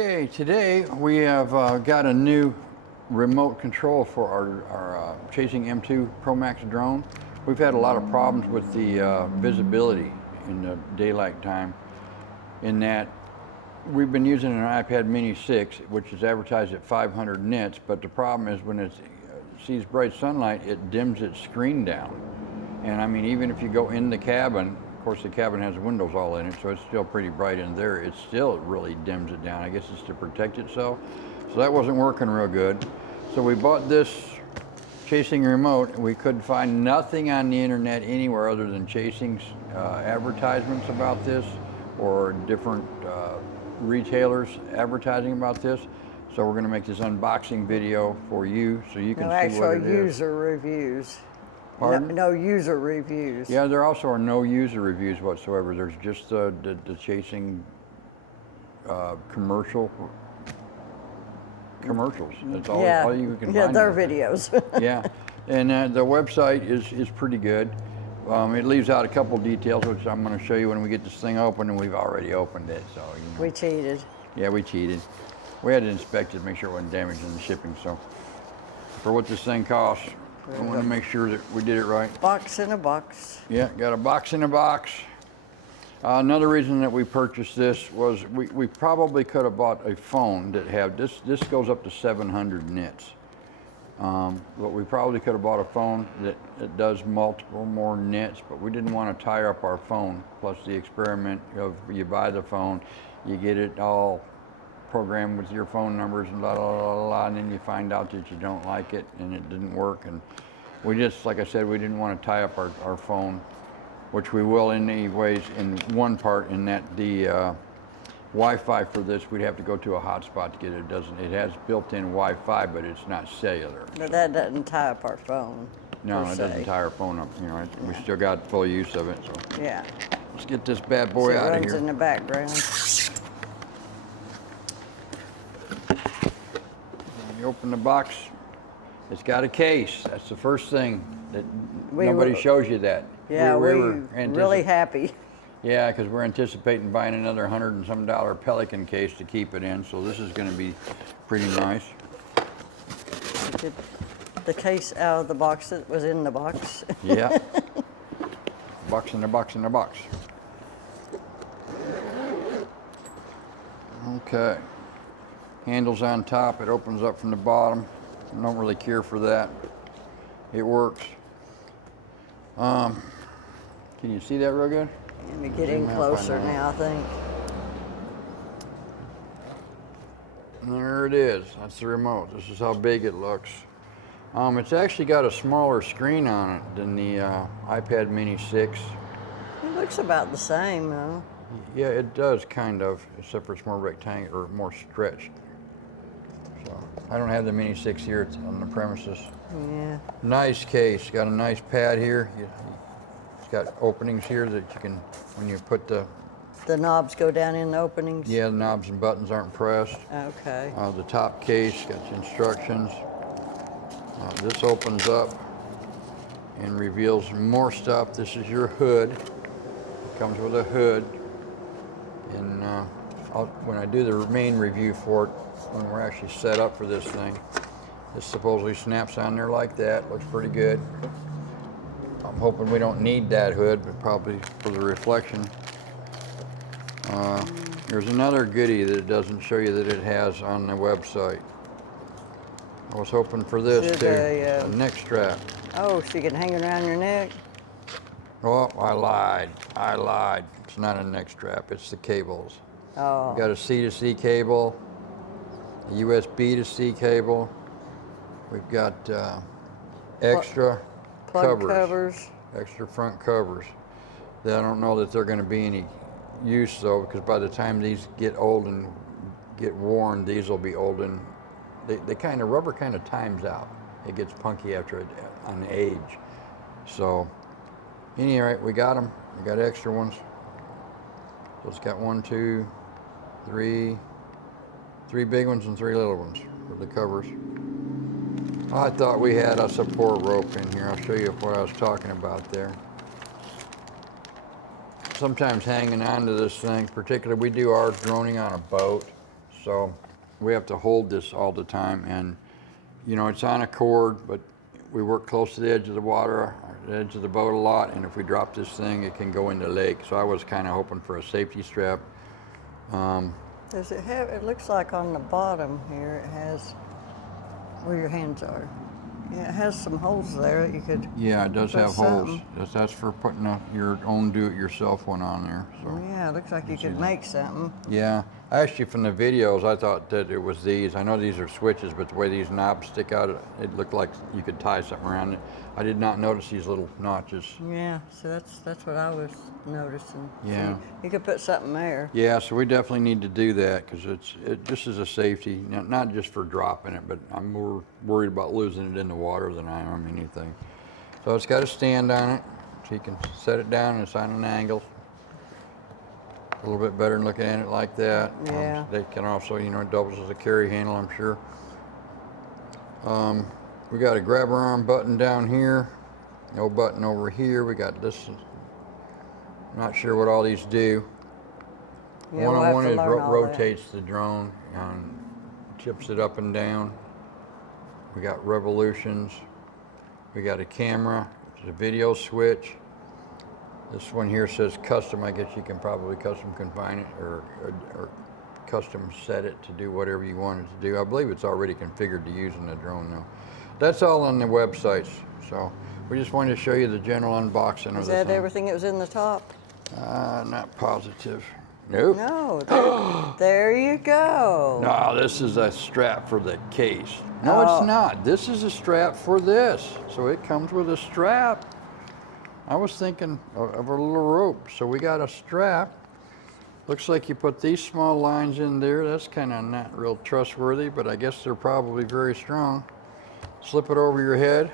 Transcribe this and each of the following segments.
Okay, today we have got a new remote control for our Chasing M2 Pro Max drone. We've had a lot of problems with the visibility in the daylight time, in that we've been using an iPad Mini 6, which is advertised at 500 nits, but the problem is when it sees bright sunlight, it dims its screen down. And I mean, even if you go in the cabin, of course the cabin has windows all in it, so it's still pretty bright in there, it still really dims it down. I guess it's to protect itself. So that wasn't working real good. So we bought this Chasing remote, and we couldn't find nothing on the internet anywhere other than Chasing's advertisements about this, or different retailers advertising about this. So we're going to make this unboxing video for you so you can see what it is. User reviews. Pardon? No user reviews. Yeah, there also are no user reviews whatsoever. There's just the Chasing commercials. That's all, all you can find. Yeah, their videos. Yeah, and the website is pretty good. It leaves out a couple details, which I'm going to show you when we get this thing open, and we've already opened it. So you know. We cheated. Yeah, we cheated. We had to inspect it to make sure it wasn't damaged in the shipping. So for what this thing costs, I want to make sure that we did it right. Box in a box. Yeah, got a box in a box. Another reason that we purchased this was we probably could have bought a phone that had this. This goes up to 700 nits. But we probably could have bought a phone that does multiple more nits, but we didn't want to tie up our phone. Plus the experiment of you buy the phone, you get it all programmed with your phone numbers and blah, blah, blah, blah, and then you find out that you don't like it and it didn't work. And we just, like I said, we didn't want to tie up our phone, which we will in anyways in one part, in that the Wi-Fi for this, we'd have to go to a hotspot to get it. It has built-in Wi-Fi, but it's not cellular. But that doesn't tie up our phone. No, it doesn't tie our phone up. You know, we still got full use of it. So yeah. Let's get this bad boy out of here. It runs in the background. You open the box, it's got a case. That's the first thing that nobody shows you that. Yeah, we were really happy. Yeah, because we're anticipating buying another $100 and some Pelican case to keep it in, so this is going to be pretty nice. We did the case out of the box that was in the box. Yeah. Box in the box in the box. Okay. Handle's on top, it opens up from the bottom. I don't really care for that. It works. Can you see that real good? Let me get in closer now, I think. There it is. That's the remote. This is how big it looks. It's actually got a smaller screen on it than the iPad Mini 6. It looks about the same, though. Yeah, it does, kind of, except for it's more rectangular, or more stretched. So I don't have the Mini 6 here on the premises. Yeah. Nice case. Got a nice pad here. It's got openings here that you can, when you put the knobs go down in the openings? Yeah, the knobs and buttons aren't pressed. Okay. The top case got your instructions. This opens up and reveals more stuff. This is your hood. It comes with a hood. And when I do the main review for it, when we're actually set up for this thing, this supposedly snaps on there like that. Looks pretty good. I'm hoping we don't need that hood, but probably for the reflection. There's another goodie that it doesn't show you that it has on the website. I was hoping for this too, a neck strap. Oh, so you can hang it around your neck? Oh, I lied. It's not a neck strap, it's the cables. Oh. We've got a C-to-C cable, a USB to C cable. We've got extra covers. Extra front covers. I don't know that they're going to be any use though, because by the time these get old and get worn, these will be old, and rubber kind of times out. It gets punky after an age. So anyway, we got them. We got extra ones. So it's got 1, 2, 3 big ones and 3 little ones for the covers. I thought we had a support rope in here. I'll show you what I was talking about there. Sometimes hanging on to this thing, particularly we do our droning on a boat, so we have to hold this all the time, and you know, it's on a cord, but we work close to the edge of the water, the edge of the boat a lot, and if we drop this thing, it can go in the lake. So I was kind of hoping for a safety strap. Does it have, it looks like on the bottom here, it has where your hands are. Yeah, it has some holes there that you could. Yeah, it does put have holes. something. That's for putting your own do-it-yourself one on there. So. Yeah, it looks like you could make something. Yeah, actually from the videos, I thought that it was these. I know these are switches, but the way these knobs stick out, it looked like you could tie something around it. I did not notice these little notches. Yeah, so that's what I was noticing. Yeah. So you could put something there. Yeah, so we definitely need to do that because this is a safety, not just for dropping it, but I'm more worried about losing it in the water than I am anything. So it's got a stand on it, so you can set it down and it's on an angle. A little bit better than looking at it like that. Yeah. They can also, you know, it doubles as a carry handle, I'm sure. We got a grabber arm button down here, no button over here. We got this. Not sure what all these do. Yeah, we'll have One to is learn all rotates the drone and chips it up and down. We got revolutions. We got a camera. There's a video switch. This one here says custom. I guess you can probably custom confine it or custom set it to do whatever you want it to do. I believe it's already configured to use in the drone though. That's all on the websites. So we just wanted to show you the general unboxing of Is the that thing. everything that was in the top? Not positive. Nope. No, there you go. No, this is a strap for the case. No, Oh. it's not. This is a strap for this. So it comes with a strap. I was thinking of a little rope. So we got a strap. Looks like you put these small lines in there. That's kind of not real trustworthy, but I guess they're probably very strong. Slip it over your head,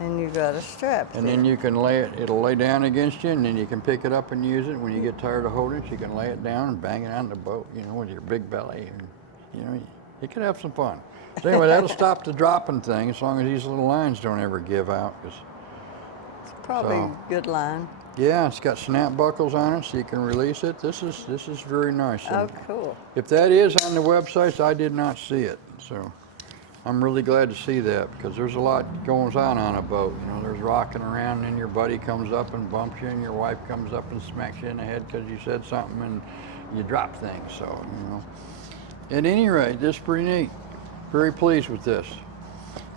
And you got a strap. and there. then you can lay it, it'll lay down against you, and then you can pick it up and use it. When you get tired of holding it, you can lay it down and bang it on the boat, you know, with your big belly. And, you know, you can have some fun. So anyway, that'll stop the dropping thing as long as these little lines don't ever give out. 'Cause, Probably so- a good line. yeah, it's got snap buckles on it so you can release it. This is very nice. Oh, And cool. if that is on the websites, I did not see it. So I'm really glad to see that because there's a lot goes on a boat. You know, there's rocking around and your buddy comes up and bumps you and your wife comes up and smacks you in the head because you said something and you drop things. So, you know, at any rate, this is pretty neat. Very pleased with this.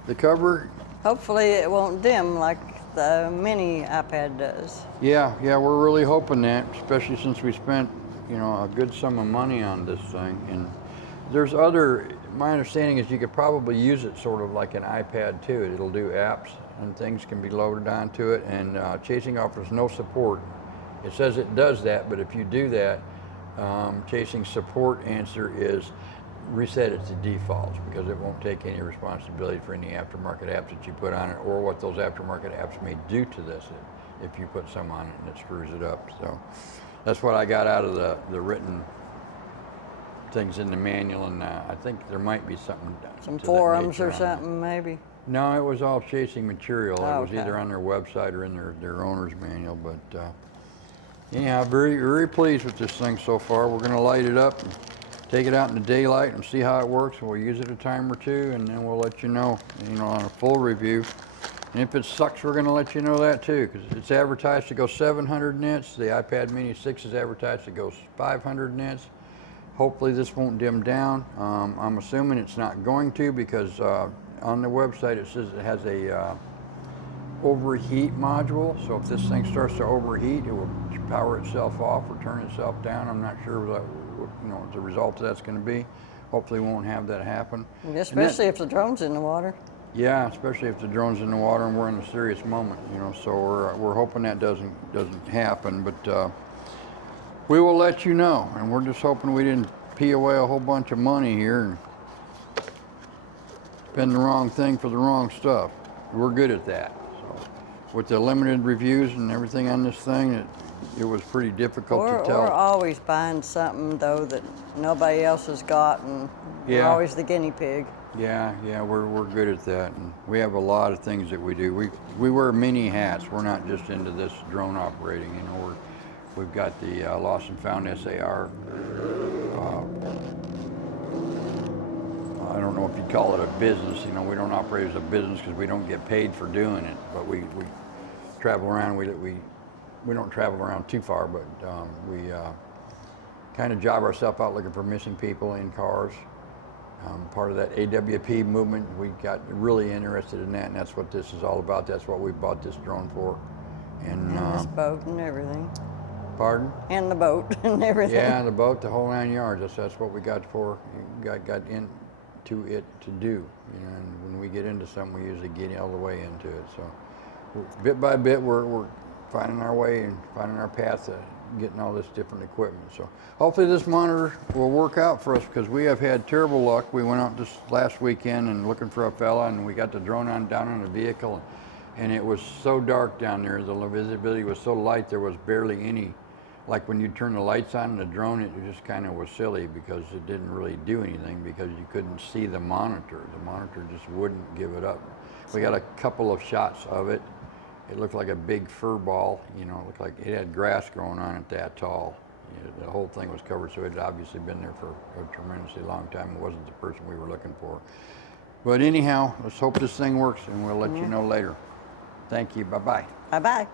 The cover, Hopefully it won't dim like the mini iPad does. yeah, we're really hoping that, especially since we spent, you know, a good sum of money on this thing. And there's my understanding is you could probably use it sort of like an iPad too. It'll do apps and things can be loaded onto it, and Chasing offers no support. It says it does that, but if you do that, Chasing support answer is reset it to defaults because it won't take any responsibility for any aftermarket apps that you put on it or what those aftermarket apps may do to this if you put some on it and it screws it up. So that's what I got out of the written things in the manual, and I think there might be something Some to that forums nature or on it. something, maybe. No, it was all Chasing material. Oh, It was okay. either on their website or in their owner's manual. But anyhow, very, very pleased with this thing so far. We're going to light it up and take it out in the daylight and see how it works. We'll use it a time or two, and then we'll let you know, on a full review. And if it sucks, we're going to let you know that too, because it's advertised to go 700 nits. The iPad Mini 6 is advertised to go 500 nits. Hopefully this won't dim down. I'm assuming it's not going to because on the website it says it has a overheat module. So if this thing starts to overheat, it will power itself off or turn itself down. I'm not sure what the result of that's going to be. Hopefully we won't have that happen. Especially if the drone's in the water. Yeah, especially if the drone's in the water and we're in a serious moment, So we're hoping that doesn't happen, but we will let you know. And we're just hoping we didn't pee away a whole bunch of money here and spend the wrong thing for the wrong stuff. We're good at that. So with the limited reviews and everything on this thing, it was pretty difficult to tell. We're always buying something though that nobody else has got, and we're Yeah. always the guinea pig. Yeah, we're good at that, and we have a lot of things that we do. We wear many hats. We're not just into this drone operating. We've got the Lost and Found SAR I don't know if you'd call it a business. You know, we don't operate as a business because we don't get paid for doing it. But we travel around. We don't travel around too far, but we kind of job ourselves out looking for missing people in cars. Part of that AWP movement, we got really interested in that, and that's what this is all about. That's what we bought this drone for. And this boat and everything. Pardon? And the boat and everything. Yeah, the boat, the whole 9 yards. That's what we got for. Got into it to do. And when we get into something, we usually get all the way into it. So, bit by bit, we're finding our way and finding our path to getting all this different equipment. So, hopefully, this monitor will work out for us because we have had terrible luck. We went out this last weekend and looking for a fella, and we got the drone down on the vehicle, and it was so dark down there. The visibility was so light, there was barely any. Like when you turn the lights on in the drone, it just kind of was silly because it didn't really do anything because you couldn't see the monitor. The monitor just wouldn't give it up. We got a couple of shots of it. It looked like a big fur ball. You know, it looked like it had grass growing on it that tall. You know, the whole thing was covered, so it had obviously been there for a tremendously long time. It wasn't the person we were looking for. But anyhow, let's hope this thing works, and we'll let you know later. Thank you. Bye-bye. Bye-bye.